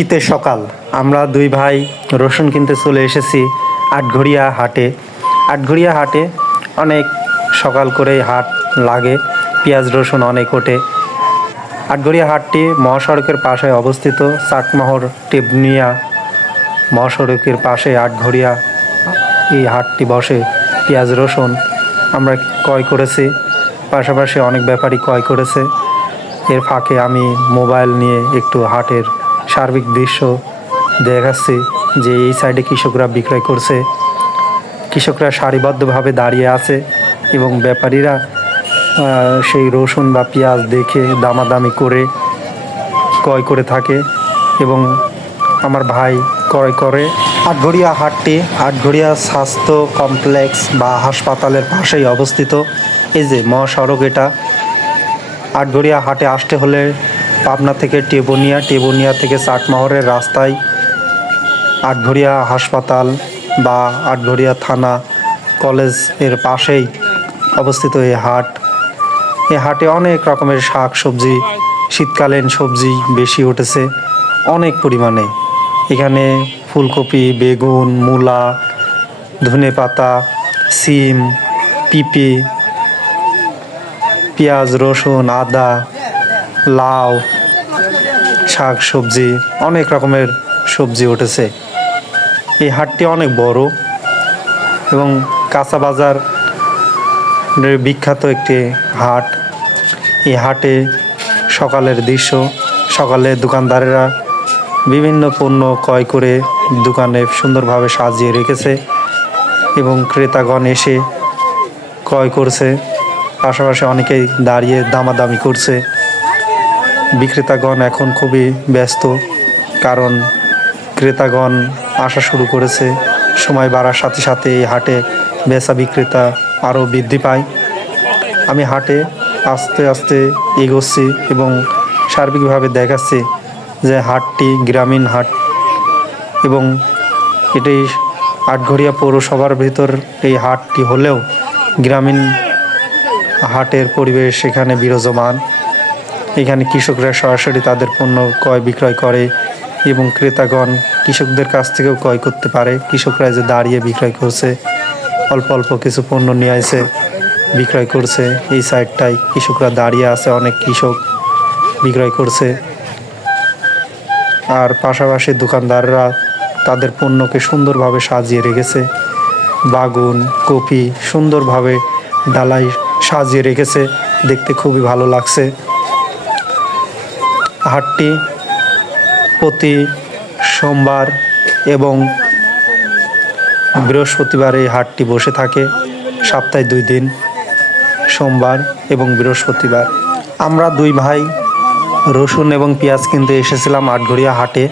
শীতের সকাল, আমরা দুই ভাই রসুন কিনতে চলে এসেছি আটঘরিয়া হাটে। আটঘরিয়া হাটে অনেক সকাল করেই হাট লাগে, পেঁয়াজ রসুন অনেক ওঠে। আটঘরিয়া হাটটি মহাসড়কের পাশে অবস্থিত। চাকমোহর টেবনিয়া মহাসড়কের পাশে আটঘরিয়া এই হাটটি বসে। পেঁয়াজ রসুন আমরা ক্রয় করেছি, পাশাপাশি অনেক ব্যাপারী ক্রয় করেছে। এর ফাঁকে আমি মোবাইল নিয়ে একটু হাটের সার্বিক দৃশ্য দেখাচ্ছি যে এই সাইডে কৃষকরা বিক্রয় করছে, কৃষকরা সারিবদ্ধভাবে দাঁড়িয়ে আছে এবং ব্যাপারীরা সেই রসুন বা পেঁয়াজ দেখে দামাদামি করে ক্রয় করে থাকে এবং আমার ভাই ক্রয় করে। আটঘরিয়া হাটটি আটঘরিয়া স্বাস্থ্য কমপ্লেক্স বা হাসপাতালের পাশেই অবস্থিত। এই যে মহাসড়ক, এটা আটঘরিয়া হাটে আসতে হলে পাবনা থেকে টেবুনিয়া থেকে চাটমোহরের রাস্তায় আটঘরিয়া হাসপাতাল বা আটঘরিয়া থানা কলেজ এর পাশেই অবস্থিত এই হাট। এই হাটে অনেক রকমের শাক সবজি, শীতকালীন সবজি বেশি উঠেছে অনেক পরিমাণে। এখানে ফুলকপি, বেগুন, মূলা, ধনেপাতা, সিম, পিঁপে, পেঁয়াজ রসুন, আদা, লাউ, শাক সবজি, অনেক রকমের সবজি উঠেছে। এই হাটটি অনেক বড় এবং কাঁচা বাজার বিখ্যাত একটি হাট। এই হাটে সকালের দৃশ্য, সকালে দোকানদারেরা বিভিন্ন পণ্য ক্রয় করে দোকানে সুন্দরভাবে সাজিয়ে রেখেছে এবং ক্রেতাগণ এসে ক্রয় করছে। পাশাপাশি অনেকেই দাঁড়িয়ে দামাদামি করছে। বিক্রেতাগণ এখন খুবই ব্যস্ত, কারণ ক্রেতাগণ আসা শুরু করেছে। সময় বাড়ার সাথে সাথে এই হাটে বেচা বিক্রেতা আরও বৃদ্ধি পায়। আমি হাটে আস্তে আস্তে এগোচ্ছি এবং সার্বিকভাবে দেখাচ্ছি যে হাটটি গ্রামীণ হাট এবং এটি আটঘরিয়া পৌরসভার ভিতর এই হাটটি হলেও গ্রামীণ হাটের পরিবেশ এখানে বিরাজমান। এখানে কৃষকরা সরাসরি তাদের পণ্য ক্রয় বিক্রয় করে এবং ক্রেতাগণ কৃষকদের কাছ থেকেও ক্রয় করতে পারে। কৃষকরা যে দাঁড়িয়ে বিক্রয় করছে, অল্প অল্প কিছু পণ্য নিয়ে এসে বিক্রয় করছে। এই সাইডটায় কৃষকরা দাঁড়িয়ে আছে, অনেক কৃষক বিক্রয় করছে। আর পাশাপাশি দোকানদাররা তাদের পণ্যকে সুন্দরভাবে সাজিয়ে রেখেছে। বাগুন, কপি সুন্দরভাবে ডালায় সাজিয়ে রেখেছে, দেখতে খুবই ভালো লাগছে। হাটটি প্রতি সোমবার এবং বৃহস্পতিবার এই হাটটি বসে থাকে, সপ্তাহে 2 দিন, সোমবার এবং বৃহস্পতিবার। আমরা দুই ভাই রসুন এবং পেঁয়াজ কিনতে এসেছিলাম আটঘরিয়া হাটে।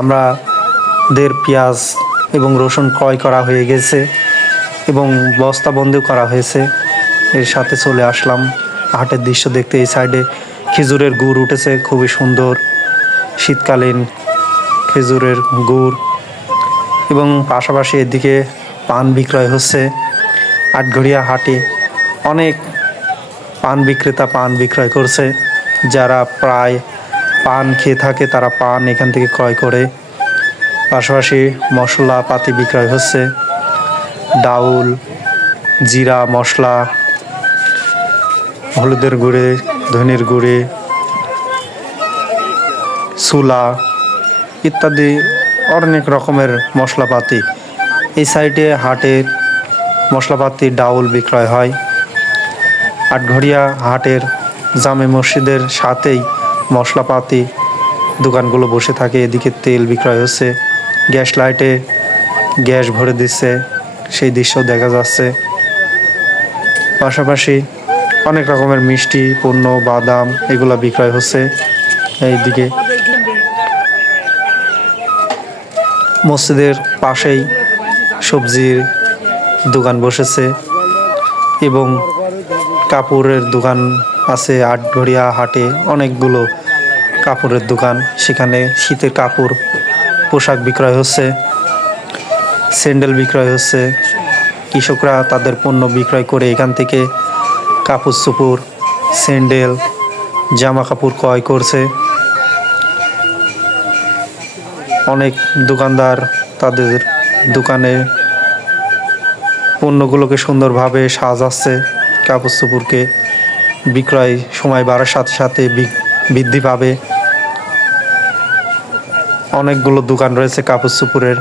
আমাদের পেঁয়াজ এবং রসুন ক্রয় করা হয়ে গেছে এবং বস্তাবন্দিও করা হয়েছে। এর সাথে চলে আসলাম হাটের দৃশ্য দেখতে। এই সাইডে খেজুরের গুড় উঠেছে, খুবই সুন্দর শীতকালীন খেজুরের গুড় এবং পাশাপাশি এদিকে পান বিক্রয় হচ্ছে। আটঘরিয়া হাটে অনেক পান বিক্রেতা পান বিক্রয় করছে। যারা প্রায় পান খেয়ে থাকে তারা পান এখান থেকে ক্রয় করে। পাশাপাশি মশলাপাতি বিক্রয় হচ্ছে, ডাউল, জিরা মশলা, হলুদের গুঁড়ে, ধনের গুঁড়ে, সুলা ইত্যাদি অনেক রকমের মশলাপাতি। এই সাইডে হাটের মশলাপাতি ডাউল বিক্রয় হয়। আটঘরিয়া হাটের জামে মসজিদের সাথেই মশলাপাতি দোকানগুলো বসে থাকে। এদিকে তেল বিক্রয় হচ্ছে, গ্যাস লাইটে গ্যাস ভরে দিচ্ছে, সেই দৃশ্য দেখা যাচ্ছে। পাশাপাশি অনেক রকমের মিষ্টি পণ্য, বাদাম এগুলো বিক্রয় হচ্ছে। এইদিকে মসজিদের পাশেই সবজির দোকান বসেছে এবং কাপড়ের দোকান আছে। আটঘরিয়া হাটে অনেকগুলো কাপড়ের দোকান, সেখানে শীতের কাপড় পোশাক বিক্রয় হচ্ছে, স্যান্ডেল বিক্রয় হচ্ছে। কৃষকরা তাদের পণ্য বিক্রয় করে এখান থেকে কাপড় চোপড়, স্যান্ডেল, জামা কাপড় ক্রয় করছে। অনেক দোকানদার তাদের দোকানে পণ্যগুলোকে সুন্দরভাবে সাজাচ্ছে। কাপড় চোপড়কে বিক্রয় সময় বাড়ার সাথে সাথে বৃদ্ধি পাবে। অনেকগুলো দোকান রয়েছে কাপড় চোপড়ের।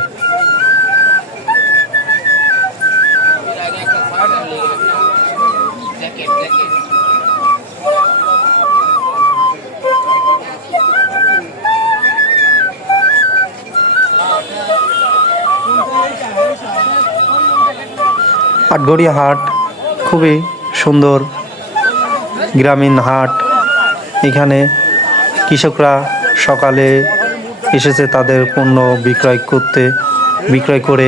আটঘরিয়া হাট খুবই সুন্দর গ্রামীণ হাট। এখানে কৃষকরা সকালে এসেছে তাদের পণ্য বিক্রয় করে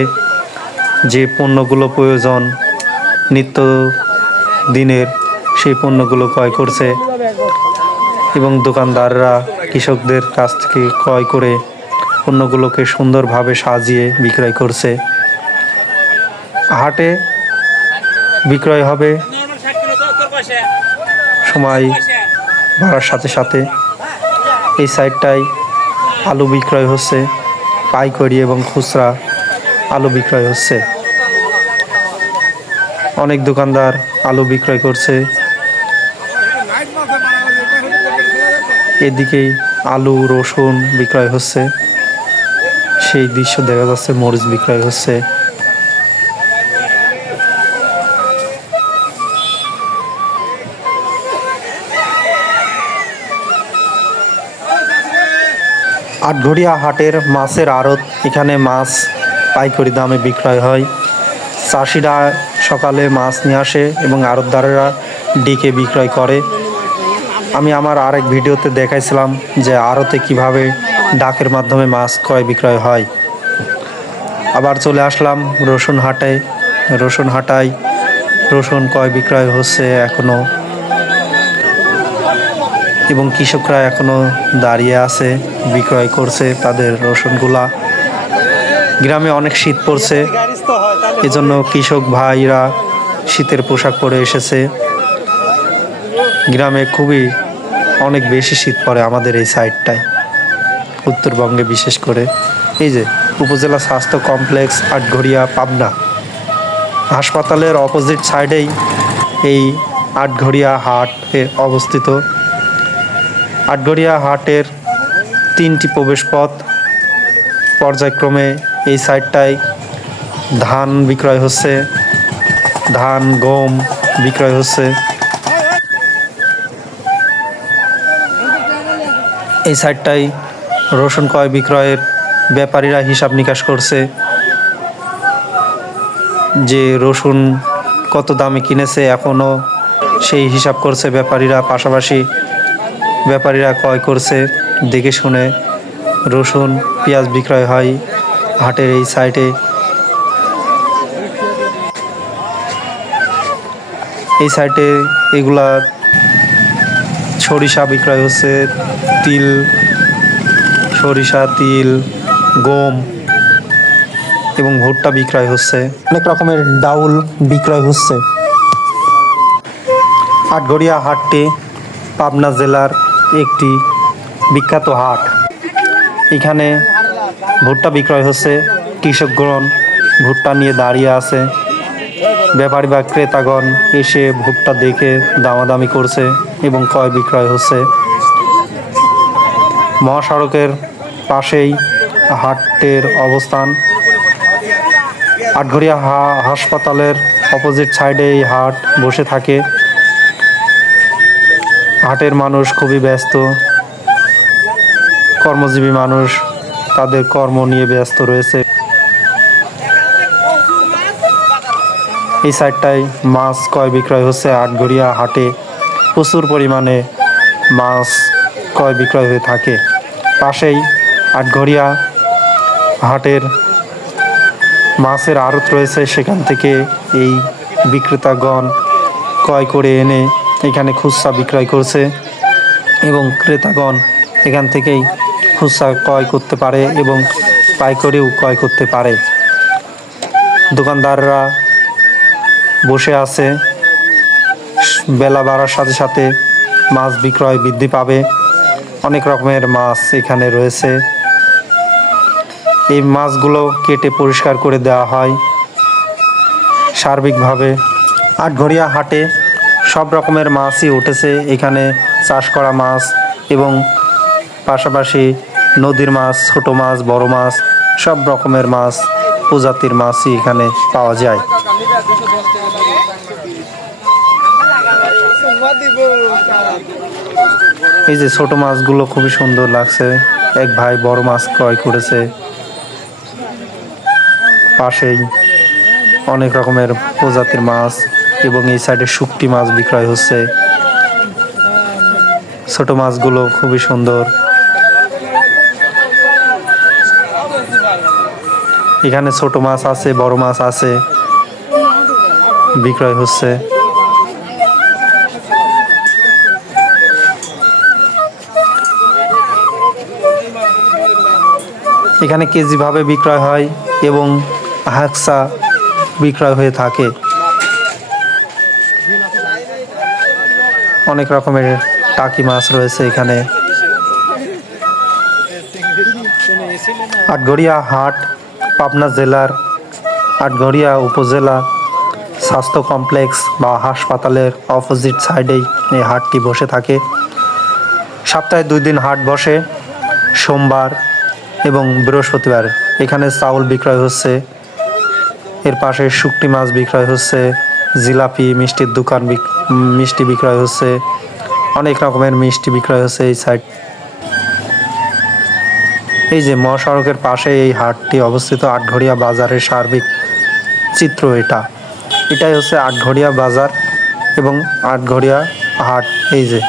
যে পণ্যগুলো প্রয়োজন নিত্য দিনের সেই পণ্যগুলো ক্রয় করছে এবং দোকানদাররা কৃষকদের কাছ থেকে ক্রয় করে পণ্যগুলোকে সুন্দরভাবে সাজিয়ে বিক্রয় করছে। হাটে বিক্রয় হবে সময় বাড়ার সাথে সাথে। এই সাইডটায় আলু বিক্রয় হচ্ছে, পাইকারি এবং খুচরা আলু বিক্রয় হচ্ছে। অনেক দোকানদার আলু বিক্রয় করছে। এদিকেই আলু রসুন বিক্রয় হচ্ছে, সেই দৃশ্য দেখা যাচ্ছে। মরিচ বিক্রয় হচ্ছে। আটঘরিয়া হাটের মাছের আড়ত। এখানে মাছ পাইকারি দামে বিক্রয় হয়। চাষিরা সকালে মাছ নিয়ে আসে এবং আড়তদারেরা ডেকে বিক্রয় করে। আমি আমার আরেক ভিডিওতে দেখাইছিলাম যে আড়তে কিভাবে ডাকের মাধ্যমে মাছ ক্রয় বিক্রয় হয়। আবার চলে আসলাম রসুন হাটায় রসুন ক্রয় বিক্রয় হচ্ছে এখনো এবং কৃষকরা এখনো দাঁড়িয়ে আছে, বিক্রয় করছে তাদের রসুনগুলা। গ্রামে অনেক শীত পড়ছে, এজন্য কৃষক ভাইরা শীতের পোশাক পরে এসেছে। গ্রামে অনেক বেশি শীত পড়ে আমাদের এই সাইডটায়, উত্তরবঙ্গে বিশেষ করে। এই যে উপজেলা স্বাস্থ্য কমপ্লেক্স আটঘরিয়া পাবনা, হাসপাতালের অপোজিট সাইডেই এই আটঘরিয়া হাট অবস্থিত। আটঘরিয়া হাটের 3টি প্রবেশ পথ। পর্যায়ক্রমে এই সাইডটায় ধান বিক্রয় হচ্ছে, ধান গম বিক্রয় হচ্ছে। এই সাইডটায় রসুন ক্রয় বিক্রয়ের ব্যাপারীরা হিসাব নিকাশ করছে যে রসুন কত দামে কিনেছে, এখনও সেই হিসাব করছে ব্যাপারীরা। পাশাপাশি ব্যাপারীরা ক্রয় করছে। দেখে শুনে রসুন পেঁয়াজ বিক্রয় হয় হাটের এই সাইডে। এই সাইডে এগুলা সরিষা বিক্রয় হচ্ছে, সরিষা, তিল, গম এবং ভুট্টা বিক্রয় হচ্ছে। অনেক রকমের ডাউল বিক্রয় হচ্ছে। আটঘরিয়া হাটটি পাবনা জেলার একটি বিখ্যাত হাট। এখানে ভুট্টা বিক্রয় হচ্ছে। কৃষকগণ ভুট্টা নিয়ে দাঁড়িয়ে আছে। ব্যাপারী বা ক্রেতাগণ এসে ভুট্টা দেখে দামাদামি করছে এবং ক্রয় বিক্রয় হচ্ছে। মহাসড়কের পাশেই হাটের অবস্থান। আটঘরিয়া হাসপাতালের অপোজিট সাইডে এই হাট বসে থাকে। হাটের মানুষ খুবই ব্যস্ত, কর্মজীবী মানুষ তাদের কর্ম নিয়ে ব্যস্ত রয়েছে। এই সাইডটায় মাছ ক্রয় বিক্রয় হচ্ছে। আটঘরিয়া হাটে প্রচুর পরিমাণে মাছ ক্রয় বিক্রয় হয়ে থাকে। পাশেই আটঘরিয়া হাটের মাছের আড়ত রয়েছে, সেখান থেকে এই বিক্রেতাগণ ক্রয় করে এনে এখানে খুচরা বিক্রয় করছে এবং ক্রেতাগণ এখান থেকেই খুচরা ক্রয় করতে পারে এবং পাইকারিও ক্রয় করতে পারে। দোকানদাররা বসে আছে। বেলা বাড়ার সাথে সাথে মাছ বিক্রয় বৃদ্ধি পাবে। অনেক রকমের মাছ এখানে রয়েছে। এই মাছগুলো কেটে পরিষ্কার করে দেওয়া হয় সার্বিকভাবে। আটঘরিয়া হাটে সব রকমের মাছই উঠেছে এখানে, চাষ করা মাছ এবং পাশাপাশি নদীর মাছ, ছোট মাছ, বড় মাছ, সব রকমের মাছ, প্রজাতির মাছই এখানে পাওয়া যায়। এই যে ছোট মাছগুলো খুবই সুন্দর লাগছে, এক ভাই বড় মাছ ক্রয় করেছে। পাশেই অনেক রকমের প্রজাতির মাছ এবং এই সাইডে শুকটি মাছ বিক্রয় হচ্ছে। ছোট মাছগুলো খুবই সুন্দর। এখানে ছোট মাছ আছে, বড় মাছ আছে, বিক্রয় হচ্ছে। এখানে কেজি ভাবে বিক্রয় হয় এবং হাকসা বিক্রয় হয়ে থাকে। অনেক রকমের টাকি মাছ রয়েছে এখানে। আটঘরিয়া হাট পাবনা জেলার আটঘরিয়া উপজেলা স্বাস্থ্য কমপ্লেক্স বা হাসপাতালের অপোজিট সাইডেই এই হাটটি বসে থাকে। সপ্তাহে 2 দিন হাট বসে, সোমবার এবং বৃহস্পতিবার। এখানে চাউল বিক্রয় হচ্ছে, এর পাশে শুকটি মাছ বিক্রয় হচ্ছে, জিলাপি মিষ্টির দোকান মিষ্টি বিক্রয় হচ্ছে, অনেক রকমের মিষ্টি বিক্রয় হচ্ছে এই সাইড। এই যে মহাসড়কের পাশে এই হাটটি অবস্থিত, আটঘরিয়া বাজারের সার্বিক চিত্র এটাই হচ্ছে আটঘরিয়া বাজার এবং আটঘরিয়া হাট। এই যে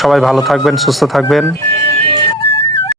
সবাই ভালো থাকবেন, সুস্থ থাকবেন।